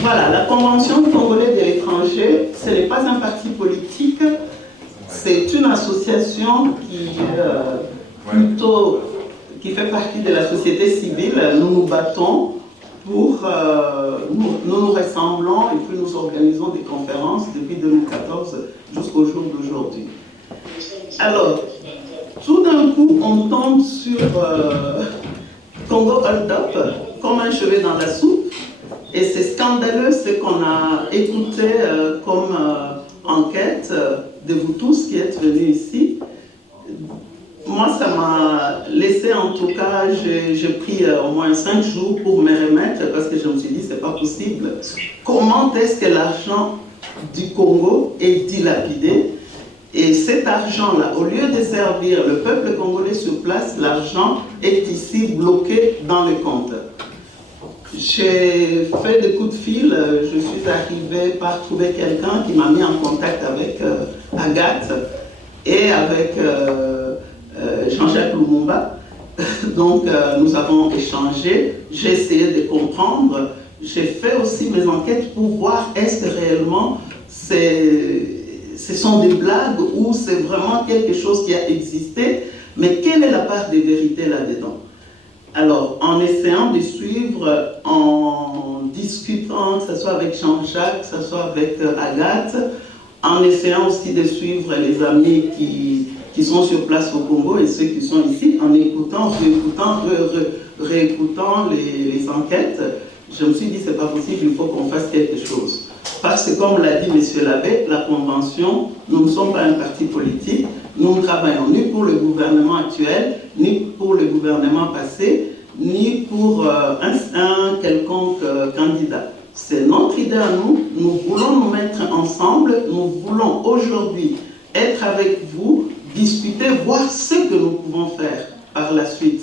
Voilà, la Convention congolaise de l'étranger, ce n'est pas un parti politique, c'est une association qui fait partie de la société civile. Nous nous battons pour... nous ressemblons et puis nous organisons des conférences depuis 2014 jusqu'au jour d'aujourd'hui. Alors, tout d'un coup, on tombe sur Congo Hold Up comme un cheveu dans la soupe. Et c'est scandaleux ce qu'on a écouté comme enquête de vous tous qui êtes venus ici. Moi, ça m'a laissé, en tout cas, j'ai pris au moins 5 jours pour me remettre parce que je me suis dit, c'est pas possible. Comment est-ce que l'argent du Congo est dilapidé? Et cet argent-là, au lieu de servir le peuple congolais sur place, l'argent est ici bloqué dans les comptes. J'ai fait des coups de fil, je suis arrivée par trouver quelqu'un qui m'a mis en contact avec Agathe et avec Jean-Jacques Lumumba. Donc nous avons échangé, j'ai essayé de comprendre, j'ai fait aussi mes enquêtes pour voir est-ce que réellement ce sont des blagues ou c'est vraiment quelque chose qui a existé, mais quelle est la part de vérité là-dedans? Alors, en essayant de suivre, en discutant, que ce soit avec Jean-Jacques, que ce soit avec Agathe, en essayant aussi de suivre les amis qui sont sur place au Congo et ceux qui sont ici, en écoutant, réécoutant les enquêtes, je me suis dit, c'est pas possible, il faut qu'on fasse quelque chose. Parce que, comme l'a dit M. Labbé, la Convention, nous ne sommes pas un parti politique, nous ne travaillons ni pour le gouvernement actuel, ni pour le gouvernement passé, ni pour un quelconque candidat. C'est notre idée à nous, nous voulons nous mettre ensemble, nous voulons aujourd'hui être avec vous, discuter, voir ce que nous pouvons faire par la suite.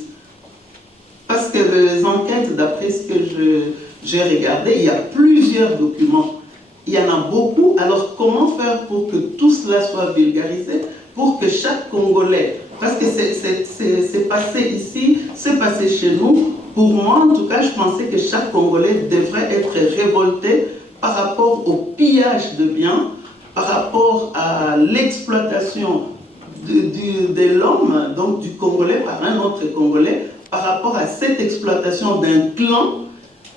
Parce que les enquêtes, d'après ce que j'ai regardé, il y a plusieurs documents. Il y en a beaucoup, alors comment faire pour que tout cela soit vulgarisé, pour que chaque Congolais, parce que c'est passé ici, c'est passé chez nous, pour moi en tout cas, je pensais que chaque Congolais devrait être révolté par rapport au pillage de biens, par rapport à l'exploitation de l'homme, donc du Congolais par un autre Congolais, par rapport à cette exploitation d'un clan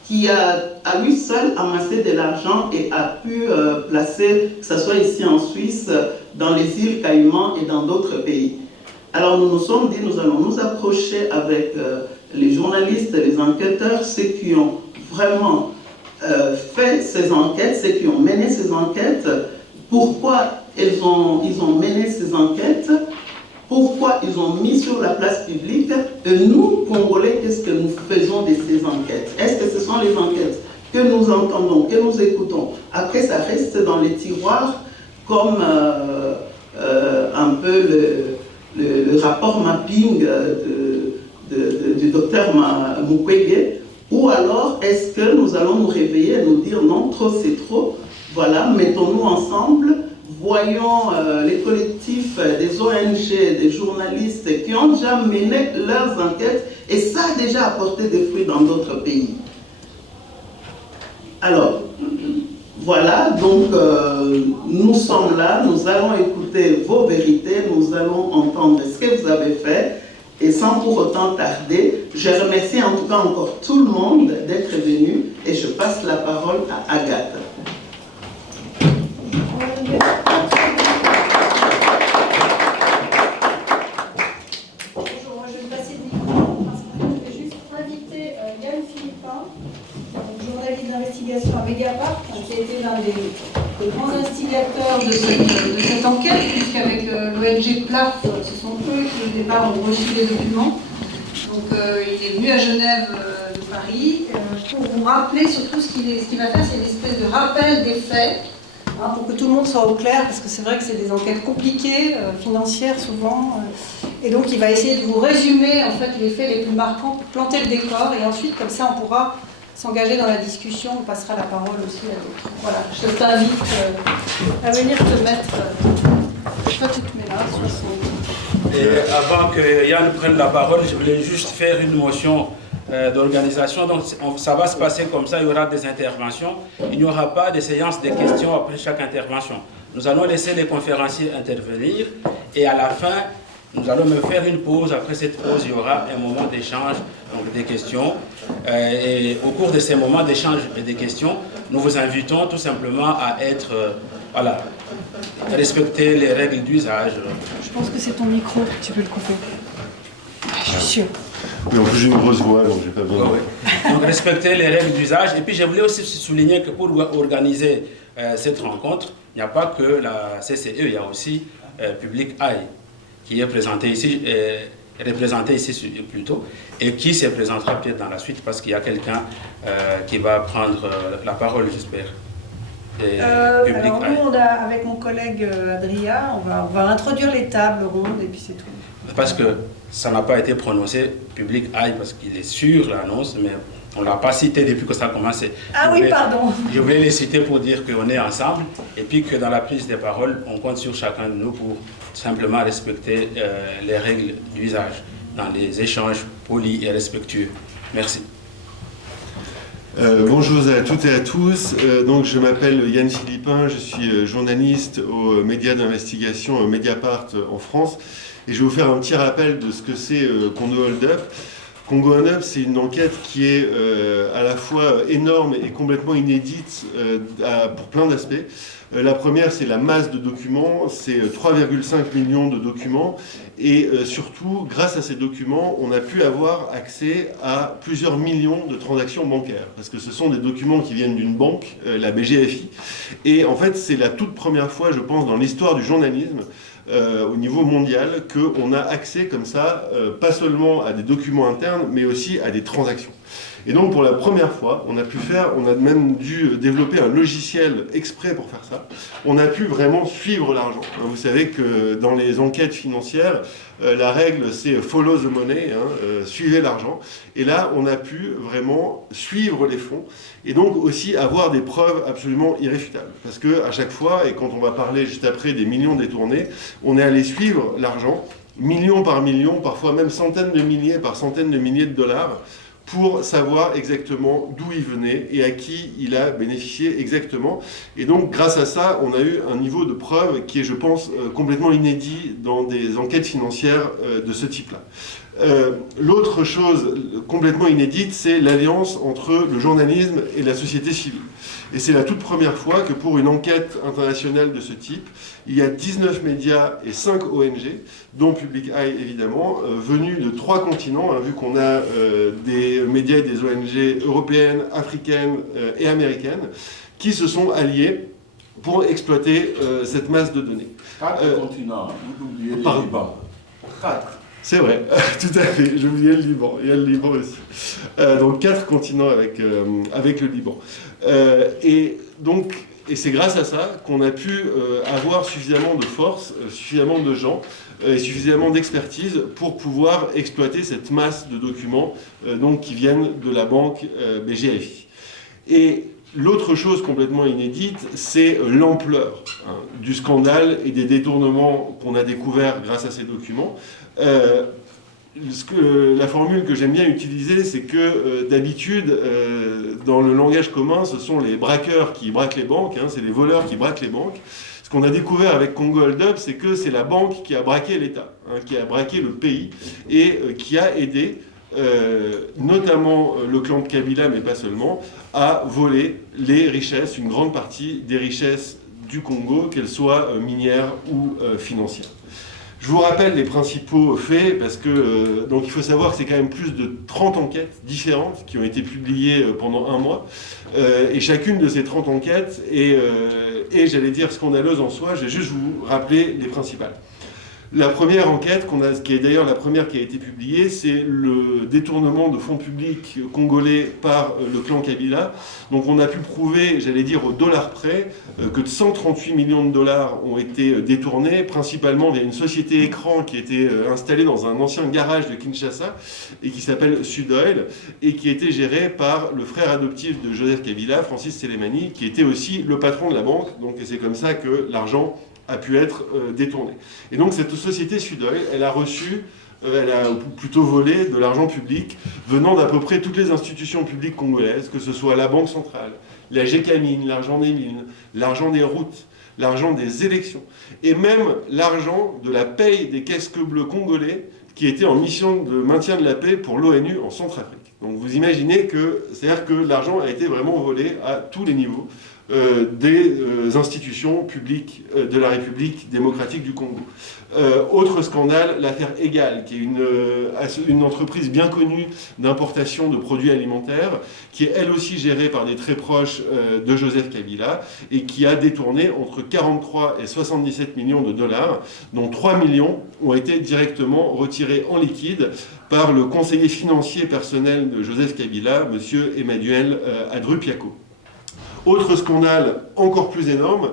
qui a à lui seul amassé de l'argent et a pu placer, que ce soit ici en Suisse, dans les îles Caïmans et dans d'autres pays. Alors nous nous sommes dit, nous allons nous approcher avec les journalistes, les enquêteurs, ceux qui ont vraiment fait ces enquêtes, ceux qui ont mené ces enquêtes, pourquoi ils ont mené ces enquêtes, pourquoi ils ont mis sur la place publique, et nous, Congolais, qu'est-ce que nous faisons de ces enquêtes? Est-ce que ce sont les enquêtes que nous entendons, que nous écoutons? Après, ça reste dans les tiroirs comme un peu le rapport mapping du docteur Mukwege, ou alors est-ce que nous allons nous réveiller et nous dire non, trop c'est trop, voilà, mettons-nous ensemble, voyons les collectifs des ONG, des journalistes qui ont déjà mené leurs enquêtes et ça a déjà apporté des fruits dans d'autres pays. Alors, voilà, donc nous sommes là, nous allons écouter vos vérités, nous allons entendre ce que vous avez fait et sans pour autant tarder, je remercie en tout cas encore tout le monde d'être venu et je passe la parole à Agathe. Bonjour, moi je vais me passer le micro parce que je vais juste inviter Yann Philippin, journaliste d'investigation à Mediapart, qui a été l'un des grands instigateurs de cette enquête, puisqu'avec l'ONG PLAF, ce sont eux qui au départ ont reçu les documents. Donc il est venu à Genève de Paris pour vous rappeler surtout ce qu'il va faire, c'est une espèce de rappel des faits. Pour que tout le monde soit au clair, parce que c'est vrai que c'est des enquêtes compliquées, financières souvent, et donc il va essayer de vous résumer en fait les faits les plus marquants, pour planter le décor, et ensuite comme ça on pourra s'engager dans la discussion, on passera la parole aussi à d'autres. Voilà, je t'invite à venir te mettre, soit tu te mets là, soit Et avant que Yann prenne la parole, je voulais juste faire une motion d'organisation. Donc ça va se passer comme ça, il y aura des interventions. Il n'y aura pas de séance de questions après chaque intervention. Nous allons laisser les conférenciers intervenir et à la fin, nous allons me faire une pause. Après cette pause, il y aura un moment d'échange, donc des questions. Et au cours de ces moments d'échange et des questions, nous vous invitons tout simplement à être, voilà, respecter les règles d'usage. Je pense que c'est ton micro, tu peux le couper. Je suis sûre. Oui, en plus j'ai une grosse voix, donc j'ai pas besoin. Donc respecter les règles d'usage. Et puis je voulais aussi souligner que pour organiser cette rencontre, il n'y a pas que la CCE, il y a aussi Public Eye qui est représenté ici plutôt, et qui se présentera peut-être dans la suite parce qu'il y a quelqu'un qui va prendre la parole, j'espère. Alors nous, avec mon collègue Adria, on va introduire les tables rondes et puis c'est tout. Parce que ça n'a pas été prononcé Public Eye parce qu'il est sur l'annonce, mais on ne l'a pas cité depuis que ça a commencé. Ah oui, pardon. Je voulais les citer pour dire qu'on est ensemble et puis que dans la prise des paroles, on compte sur chacun de nous pour simplement respecter les règles d'usage dans les échanges polis et respectueux. Merci. Bonjour à toutes et à tous. Donc, je m'appelle Yann Philippin, je suis journaliste aux médias d'investigation Mediapart en France. Et je vais vous faire un petit rappel de ce que c'est Congo Hold Up. Congo Hold Up, c'est une enquête qui est à la fois énorme et complètement inédite pour plein d'aspects. La première, c'est la masse de documents, c'est 3,5 millions de documents. Et surtout, grâce à ces documents, on a pu avoir accès à plusieurs millions de transactions bancaires. Parce que ce sont des documents qui viennent d'une banque, la BGFI. Et en fait, c'est la toute première fois, je pense, dans l'histoire du journalisme, au niveau mondial, qu'on a accès comme ça, pas seulement à des documents internes, mais aussi à des transactions. Et donc pour la première fois, on a même dû développer un logiciel exprès pour faire ça. On a pu vraiment suivre l'argent. Vous savez que dans les enquêtes financières, la règle c'est follow the money, suivez l'argent. Et là, on a pu vraiment suivre les fonds et donc aussi avoir des preuves absolument irréfutables. Parce que à chaque fois, et quand on va parler juste après des millions détournés, on est allé suivre l'argent, million par million, parfois même centaines de milliers par centaines de milliers de dollars, pour savoir exactement d'où il venait et à qui il a bénéficié exactement. Et donc, grâce à ça, on a eu un niveau de preuve qui est, je pense, complètement inédit dans des enquêtes financières de ce type-là. L'autre chose complètement inédite, c'est l'alliance entre le journalisme et la société civile. Et c'est la toute première fois que pour une enquête internationale de ce type, il y a 19 médias et 5 ONG, dont Public Eye évidemment, venus de 3 continents, vu qu'on a des médias et des ONG européennes, africaines et américaines, qui se sont alliés pour exploiter cette masse de données. 4 continents, vous oubliez le Liban. 4. C'est vrai, tout à fait, j'ai oublié le Liban, il y a le Liban aussi. Donc 4 continents avec le Liban. Et c'est grâce à ça qu'on a pu avoir suffisamment de force, suffisamment de gens et suffisamment d'expertise pour pouvoir exploiter cette masse de documents qui viennent de la banque BGFI. Et l'autre chose complètement inédite, c'est l'ampleur du scandale et des détournements qu'on a découverts grâce à ces documents. La formule que j'aime bien utiliser, c'est que d'habitude, dans le langage commun, ce sont les braqueurs qui braquent les banques, c'est les voleurs qui braquent les banques. Ce qu'on a découvert avec Congo Hold Up, c'est que c'est la banque qui a braqué l'État, qui a braqué le pays et qui a aidé notamment le clan de Kabila, mais pas seulement, à voler les richesses, une grande partie des richesses du Congo, qu'elles soient minières ou financières. Je vous rappelle les principaux faits, parce que donc il faut savoir que c'est quand même plus de 30 enquêtes différentes qui ont été publiées pendant un mois. Et chacune de ces 30 enquêtes est j'allais dire, scandaleuse en soi. Je vais juste vous rappeler les principales. La première enquête, qui est d'ailleurs la première qui a été publiée, c'est le détournement de fonds publics congolais par le clan Kabila. Donc on a pu prouver, j'allais dire au dollar près, que 138 millions de dollars ont été détournés, principalement via une société écran qui était installée dans un ancien garage de Kinshasa et qui s'appelle Sudoil et qui était gérée par le frère adoptif de Joseph Kabila, Francis Selemani, qui était aussi le patron de la banque. Donc c'est comme ça que l'argent a pu être détourné. Et donc cette société Sudoil, elle a reçu elle a plutôt volé de l'argent public venant d'à peu près toutes les institutions publiques congolaises, que ce soit la Banque centrale, la GECAMINE, l'argent des mines, l'argent des routes, l'argent des élections, et même l'argent de la paye des casques bleus congolais qui étaient en mission de maintien de la paix pour l'ONU en Centrafrique. Donc vous imaginez que, c'est-à-dire que l'argent a été vraiment volé à tous les niveaux des institutions publiques de la République démocratique du Congo. Autre scandale, l'affaire Egal, qui est une entreprise bien connue d'importation de produits alimentaires, qui est elle aussi gérée par des très proches de Joseph Kabila, et qui a détourné entre 43 et 77 millions de dollars, dont 3 millions ont été directement retirés en liquide par le conseiller financier personnel de Joseph Kabila, M. Emmanuel Adrupiako. Autre scandale encore plus énorme,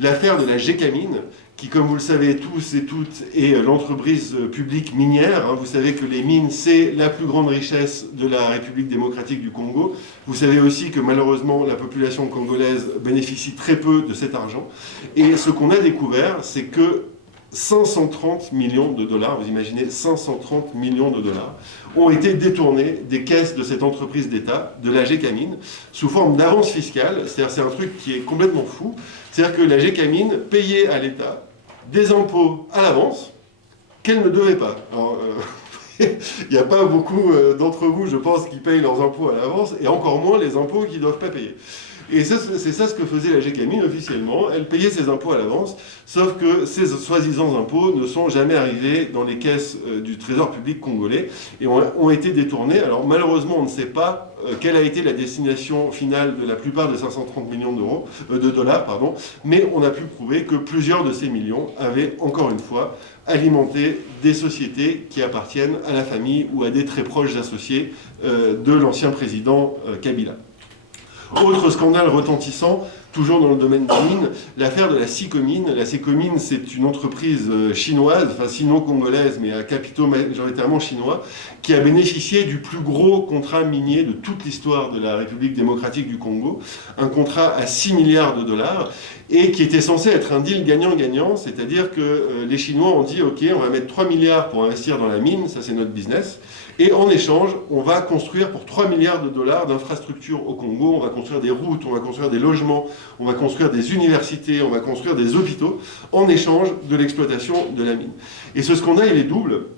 l'affaire de la GECAMINE, qui, comme vous le savez tous et toutes, est l'entreprise publique minière. Vous savez que les mines, c'est la plus grande richesse de la République démocratique du Congo. Vous savez aussi que malheureusement, la population congolaise bénéficie très peu de cet argent. Et ce qu'on a découvert, c'est que 530 millions de dollars, vous imaginez 530 millions de dollars, ont été détournés des caisses de cette entreprise d'État, de la GECAMINE, sous forme d'avance fiscale. C'est-à-dire c'est un truc qui est complètement fou. C'est-à-dire que la GECAMINE payait à l'État des impôts à l'avance qu'elle ne devait pas. Alors, il n'y a pas beaucoup d'entre vous, je pense, qui payent leurs impôts à l'avance, et encore moins les impôts qu'ils ne doivent pas payer. Et c'est ça ce que faisait la GECAMINE officiellement. Elle payait ses impôts à l'avance, sauf que ces soi-disant impôts ne sont jamais arrivés dans les caisses du Trésor public congolais et ont été détournés. Alors malheureusement, on ne sait pas quelle a été la destination finale de la plupart des 530 millions de dollars, mais on a pu prouver que plusieurs de ces millions avaient, encore une fois, alimenté des sociétés qui appartiennent à la famille ou à des très proches associés de l'ancien président Kabila. Autre scandale retentissant, toujours dans le domaine des mines, l'affaire de la Sicomine. La Sicomine, c'est une entreprise chinoise, enfin sino-congolaise, mais à capitaux majoritairement chinois, qui a bénéficié du plus gros contrat minier de toute l'histoire de la République démocratique du Congo, un contrat à 6 milliards de dollars, et qui était censé être un deal gagnant-gagnant, c'est-à-dire que les Chinois ont dit « Ok, on va mettre 3 milliards pour investir dans la mine, ça c'est notre business », et en échange, on va construire pour 3 milliards de dollars d'infrastructures au Congo, on va construire des routes, on va construire des logements, on va construire des universités, on va construire des hôpitaux, en échange de l'exploitation de la mine. Et ce scandale, il est double.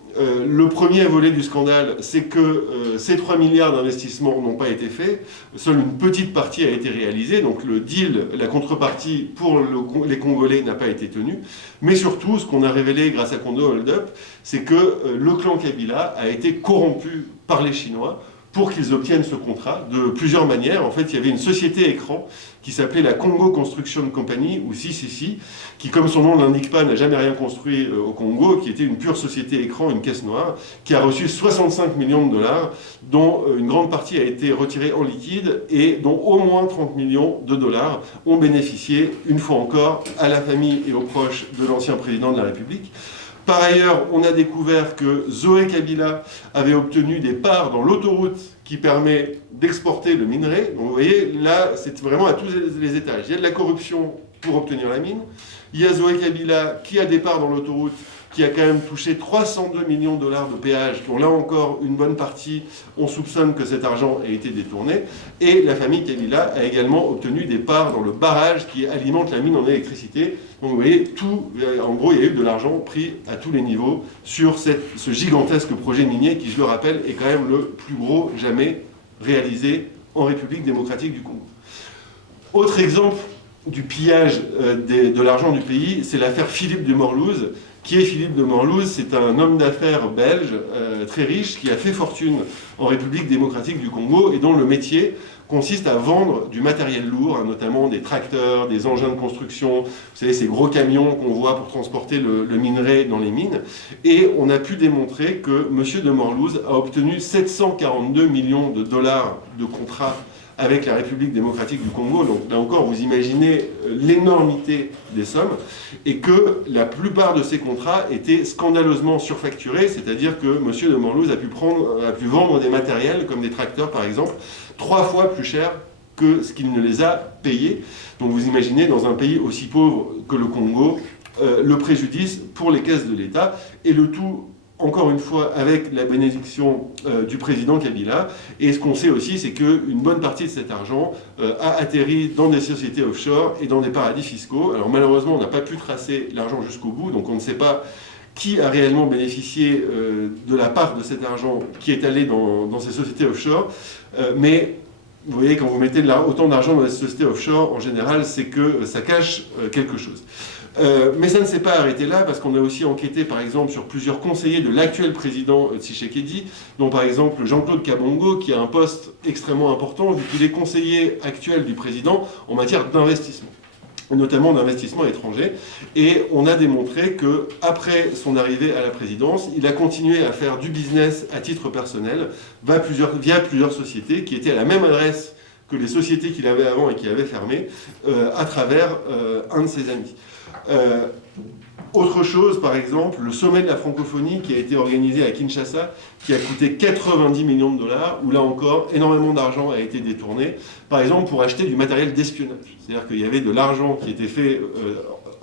Le premier volet du scandale, c'est que ces 3 milliards d'investissements n'ont pas été faits, seule une petite partie a été réalisée, donc le deal, la contrepartie pour les Congolais n'a pas été tenue, mais surtout, ce qu'on a révélé grâce à Kondo Hold Up, c'est que le clan Kabila a été corrompu par les Chinois pour qu'ils obtiennent ce contrat de plusieurs manières. En fait, il y avait une société écran qui s'appelait la Congo Construction Company, ou CCC, qui, comme son nom ne l'indique pas, n'a jamais rien construit au Congo, qui était une pure société écran, une caisse noire, qui a reçu 65 millions de dollars, dont une grande partie a été retirée en liquide, et dont au moins 30 millions de dollars ont bénéficié, une fois encore, à la famille et aux proches de l'ancien président de la République. Par ailleurs, on a découvert que Zoé Kabila avait obtenu des parts dans l'autoroute qui permet d'exporter le minerai. Donc vous voyez, là, c'est vraiment à tous les étages. Il y a de la corruption pour obtenir la mine. Il y a Zoé Kabila qui a des parts dans l'autoroute, qui a quand même touché 302 millions de dollars de péage, dont là encore, une bonne partie, on soupçonne que cet argent ait été détourné. Et la famille Kabila a également obtenu des parts dans le barrage qui alimente la mine en électricité. Donc vous voyez, tout, en gros, il y a eu de l'argent pris à tous les niveaux sur ce gigantesque projet minier qui, je le rappelle, est quand même le plus gros jamais réalisé en République démocratique du Congo. Autre exemple du pillage de l'argent du pays, c'est l'affaire Philippe de Morlouz. Qui est Philippe de Morlouz? C'est un homme d'affaires belge très riche qui a fait fortune en République démocratique du Congo et dont le métier consiste à vendre du matériel lourd, notamment des tracteurs, des engins de construction, vous savez, ces gros camions qu'on voit pour transporter le minerai dans les mines. Et on a pu démontrer que M. de Morlouz a obtenu 742 millions de dollars de contrats avec la République démocratique du Congo. Donc là encore, vous imaginez l'énormité des sommes, et que la plupart de ces contrats étaient scandaleusement surfacturés, c'est-à-dire que M. de Morlouz a pu vendre des matériels, comme des tracteurs par exemple, 3 fois plus cher que ce qu'il ne les a payés. Donc vous imaginez, dans un pays aussi pauvre que le Congo, le préjudice pour les caisses de l'État, et le tout encore une fois, avec la bénédiction du président Kabila. Et ce qu'on sait aussi, c'est qu'une bonne partie de cet argent a atterri dans des sociétés offshore et dans des paradis fiscaux. Alors malheureusement, on n'a pas pu tracer l'argent jusqu'au bout, donc on ne sait pas qui a réellement bénéficié de la part de cet argent qui est allé dans ces sociétés offshore. Mais vous voyez, quand vous mettez autant d'argent dans les sociétés offshore, en général, c'est que ça cache quelque chose. Mais ça ne s'est pas arrêté là, parce qu'on a aussi enquêté, par exemple, sur plusieurs conseillers de l'actuel président Tshisekedi, dont par exemple Jean-Claude Kabongo, qui a un poste extrêmement important, vu qu'il est conseiller actuel du président en matière d'investissement, notamment d'investissement étranger. Et on a démontré qu'après son arrivée à la présidence, il a continué à faire du business à titre personnel via plusieurs sociétés qui étaient à la même adresse que les sociétés qu'il avait avant et qui avaient fermé, à travers un de ses amis. Autre chose, par exemple, le sommet de la francophonie qui a été organisé à Kinshasa, qui a coûté 90 millions de dollars, où là encore, énormément d'argent a été détourné, par exemple pour acheter du matériel d'espionnage. C'est-à-dire qu'il y avait de l'argent qui était fait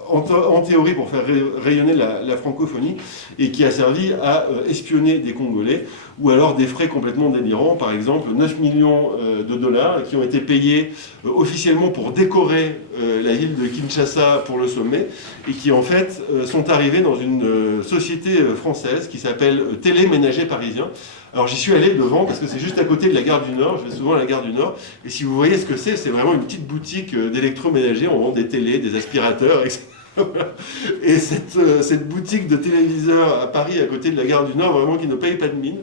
en théorie pour faire rayonner la francophonie et qui a servi à espionner des Congolais, ou alors des frais complètement délirants, par exemple 9 millions de dollars qui ont été payés officiellement pour décorer la ville de Kinshasa pour le sommet, et qui en fait sont arrivés dans une société française qui s'appelle Téléménager Parisien. Alors j'y suis allé devant parce que c'est juste à côté de la gare du Nord, je vais souvent à la gare du Nord, et si vous voyez ce que c'est vraiment une petite boutique d'électroménager, on vend des télés, des aspirateurs, etc. Et cette boutique de téléviseurs à Paris, à côté de la gare du Nord, vraiment qui ne paye pas de mine,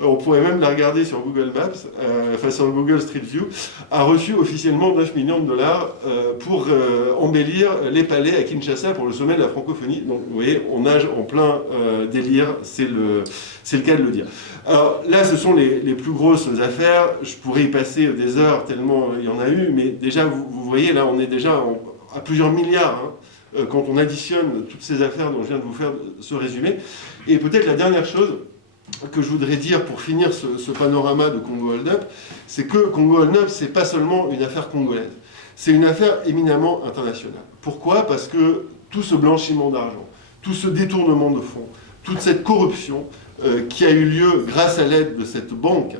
on pourrait même la regarder sur Google Maps, sur Google Street View, a reçu officiellement 9 millions de dollars pour embellir les palais à Kinshasa pour le sommet de la francophonie. Donc vous voyez, on nage en plein délire, c'est le cas de le dire. Alors là, ce sont les plus grosses affaires, je pourrais y passer des heures tellement il y en a eu, mais déjà, vous voyez, là, on est déjà à plusieurs milliards, hein, quand on additionne toutes ces affaires dont je viens de vous faire ce résumé. Et peut-être la dernière chose que je voudrais dire pour finir ce panorama de Congo Hold Up, c'est que Congo Hold Up, c'est pas seulement une affaire congolaise, c'est une affaire éminemment internationale. Pourquoi ? Parce que tout ce blanchiment d'argent, tout ce détournement de fonds, toute cette corruption qui a eu lieu grâce à l'aide de cette banque,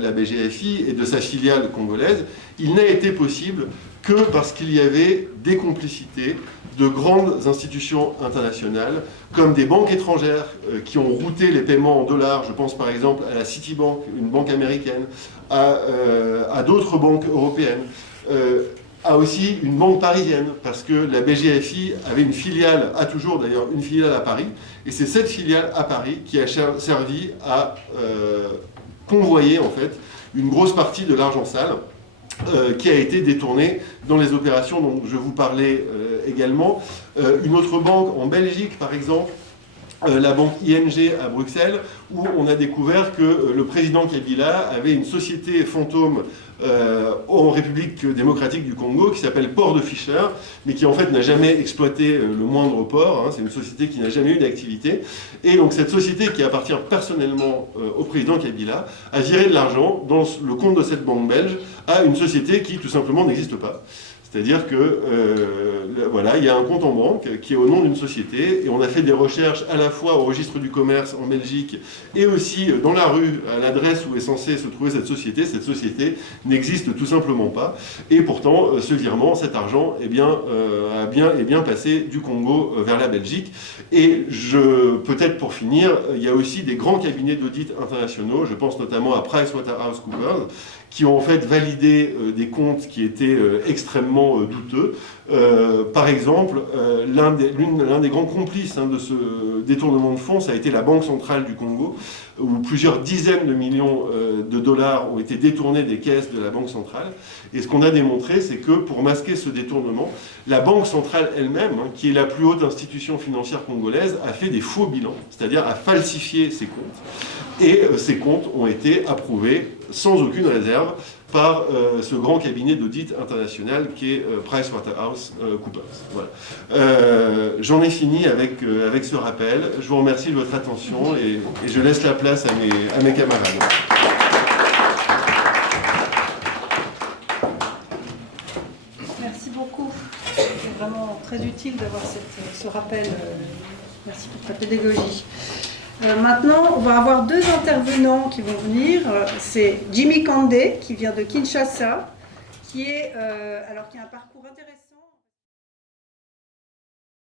la BGFI, et de sa filiale congolaise, il n'a été possible que parce qu'il y avait des complicités de grandes institutions internationales, comme des banques étrangères qui ont routé les paiements en dollars. Je pense par exemple à la Citibank, une banque américaine, à d'autres banques européennes, à aussi une banque parisienne, parce que la BGFI avait une filiale, a toujours d'ailleurs une filiale à Paris, et c'est cette filiale à Paris qui a servi à convoyer en fait une grosse partie de l'argent sale qui a été détourné dans les opérations dont je vous parlais également. Une autre banque en Belgique, par exemple, la banque ING à Bruxelles, où on a découvert que le président Kabila avait une société fantôme en République démocratique du Congo qui s'appelle Port de Fischer, mais qui en fait n'a jamais exploité le moindre port, hein, c'est une société qui n'a jamais eu d'activité. Et donc cette société qui appartient personnellement au président Kabila a viré de l'argent dans le compte de cette banque belge à une société qui tout simplement n'existe pas. C'est-à-dire que voilà, il y a un compte en banque qui est au nom d'une société, et on a fait des recherches à la fois au registre du commerce en Belgique et aussi dans la rue, à l'adresse où est censée se trouver cette société. Cette société n'existe tout simplement pas. Et pourtant, ce virement, cet argent, est bien passé du Congo vers la Belgique. Et peut-être pour finir, il y a aussi des grands cabinets d'audit internationaux, je pense notamment à PricewaterhouseCoopers, qui ont en fait validé des comptes qui étaient extrêmement douteux. Par exemple, l'un des grands complices de ce détournement de fonds, ça a été la Banque centrale du Congo, où plusieurs dizaines de millions de dollars ont été détournés des caisses de la Banque centrale. Et ce qu'on a démontré, c'est que pour masquer ce détournement, la Banque centrale elle-même, qui est la plus haute institution financière congolaise, a fait des faux bilans, c'est-à-dire a falsifié ses comptes. Et ces comptes ont été approuvés sans aucune réserve par ce grand cabinet d'audit international qui est PricewaterhouseCoopers. Voilà. J'en ai fini avec ce rappel. Je vous remercie de votre attention et je laisse la place à mes camarades. Merci beaucoup. C'est vraiment très utile d'avoir ce rappel. Merci pour ta pédagogie. Maintenant, on va avoir deux intervenants qui vont venir. C'est Jimmy Kandé, qui vient de Kinshasa, qui a un parcours intéressant.